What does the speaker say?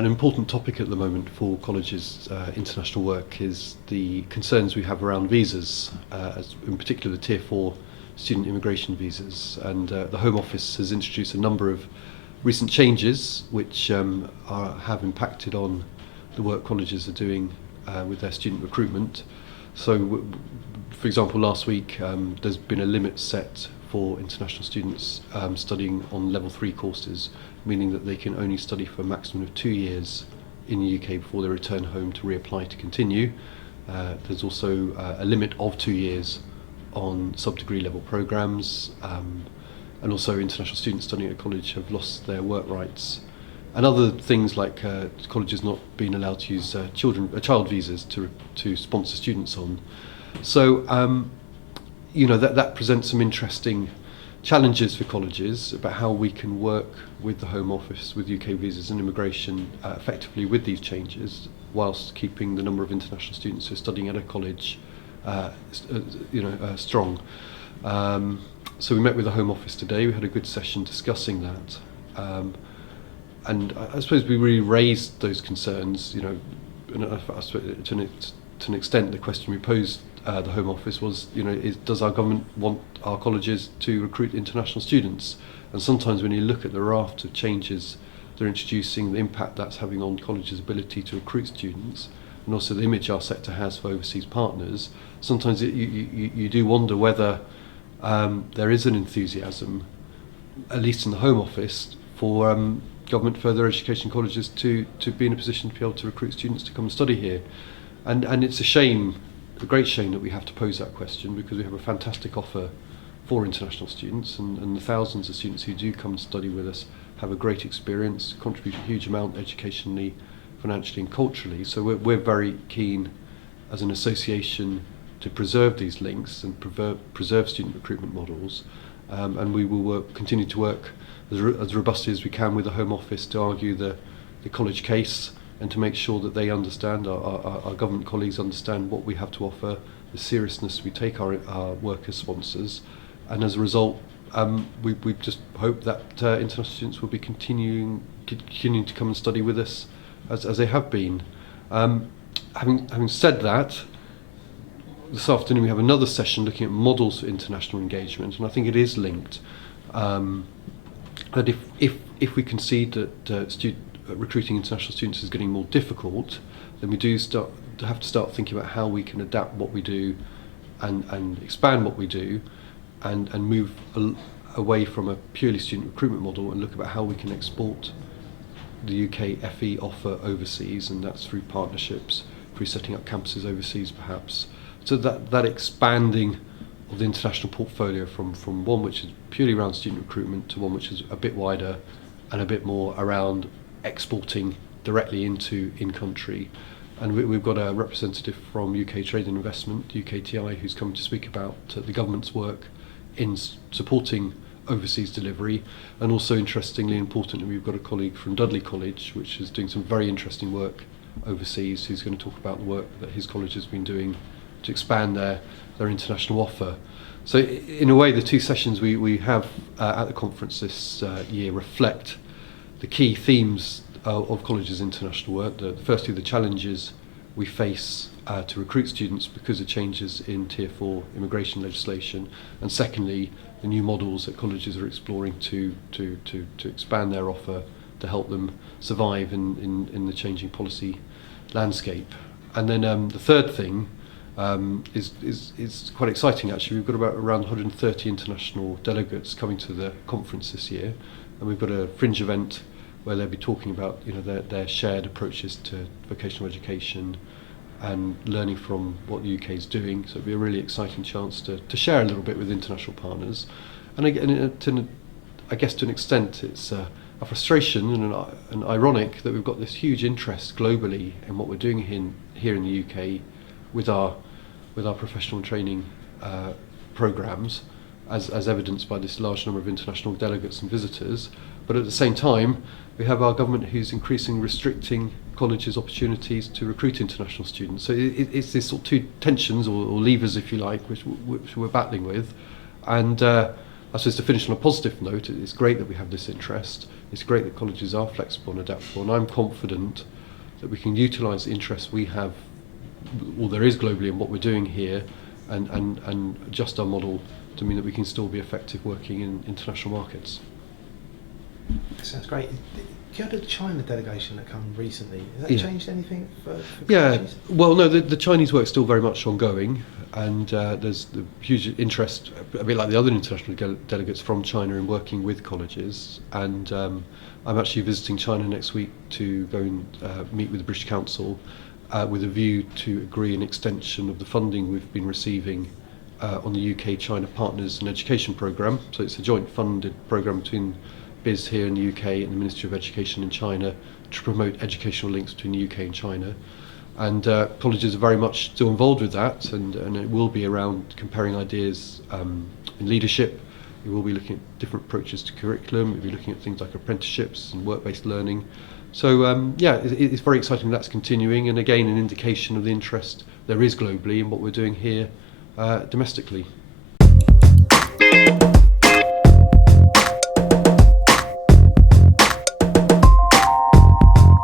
An important topic at the moment for colleges' international work is the concerns we have around visas, in particular the Tier 4 student immigration visas. And the Home Office has introduced a number of recent changes which have impacted on the work colleges are doing with their student recruitment. So, for example, last week there's been a limit set for international students studying on level 3 courses, meaning that they can only study for a maximum of 2 years in the UK before they return home to reapply to continue. There's also a limit of 2 years on sub-degree level programmes, and also international students studying at college have lost their work rights. And other things like colleges not being allowed to use child visas to sponsor students on. So that presents some interesting challenges for colleges about how we can work with the Home Office, with UK visas and immigration effectively with these changes, whilst keeping the number of international students who are studying at a college strong. So we met with the Home Office today. We had a good session discussing that, and I suppose we really raised those concerns. And I suppose to an extent, the question we posed the Home Office was, does our government want our colleges to recruit international students? And sometimes when you look at the raft of changes they're introducing, the impact that's having on colleges' ability to recruit students, and also the image our sector has for overseas partners, sometimes you do wonder whether there is an enthusiasm, at least in the Home Office, for government further education colleges to be in a position to be able to recruit students to come and study here. And it's a great shame that we have to pose that question, because we have a fantastic offer for international students, and the thousands of students who do come and study with us have a great experience, contribute a huge amount educationally, financially and culturally. So we're very keen as an association to preserve these links and preserve student recruitment models, and we will continue to work as robustly as we can with the Home Office to argue the college case, and to make sure that they understand, our government colleagues understand what we have to offer, the seriousness we take our work as sponsors, and as a result, we just hope that international students will be continuing to come and study with us as they have been. Having said that, this afternoon we have another session looking at models for international engagement, and I think it is linked. That if we concede that recruiting international students is getting more difficult, then we do have to start thinking about how we can adapt what we do and expand what we do, and move away from a purely student recruitment model and look about how we can export the UK FE offer overseas, and that's through partnerships, through setting up campuses overseas perhaps. So that expanding of the international portfolio from one which is purely around student recruitment to one which is a bit wider and a bit more around exporting directly into in-country. And we've got a representative from UK Trade and Investment, UKTI, who's come to speak about the government's work in supporting overseas delivery. And also, interestingly, importantly, we've got a colleague from Dudley College, which is doing some very interesting work overseas, who's going to talk about the work that his college has been doing to expand their international offer. So in a way, the two sessions we have at the conference this year reflect the key themes of colleges' international work. Firstly, the challenges we face to recruit students because of changes in Tier 4 immigration legislation, and secondly, the new models that colleges are exploring to expand their offer to help them survive in the changing policy landscape. And then the third thing is quite exciting actually. We've got around 130 international delegates coming to the conference this year, and we've got a fringe event where they'll be talking about their shared approaches to vocational education and learning from what the UK is doing. So it'll be a really exciting chance to share a little bit with international partners. And again, I guess to an extent it's a frustration and ironic that we've got this huge interest globally in what we're doing here in the UK with our professional training programmes, as evidenced by this large number of international delegates and visitors. But at the same time, we have our government who's increasingly restricting colleges' opportunities to recruit international students. So it's this sort of two tensions or levers, if you like, which we're battling with. And I suppose to finish on a positive note, it's great that we have this interest. it's great that colleges are flexible and adaptable, and I'm confident that we can utilise the interest we have, or there is globally, in what we're doing here, and adjust our model to mean that we can still be effective working in international markets. Sounds great. You had a China delegation that came recently. Has that changed anything for Yeah, colleges? well, no, the Chinese work's still very much ongoing, and there's the huge interest, a bit like the other international delegates from China, in working with colleges. And I'm actually visiting China next week to go and meet with the British Council with a view to agree an extension of the funding we've been receiving on the UK-China Partners and Education Programme. So it's a joint funded programme between BIS here in the UK and the Ministry of Education in China to promote educational links between the UK and China. And colleges are very much still involved with that, and it will be around comparing ideas in leadership. We will be looking at different approaches to curriculum. We'll be looking at things like apprenticeships and work-based learning. So it's very exciting that's continuing, and again an indication of the interest there is globally in what we're doing here domestically.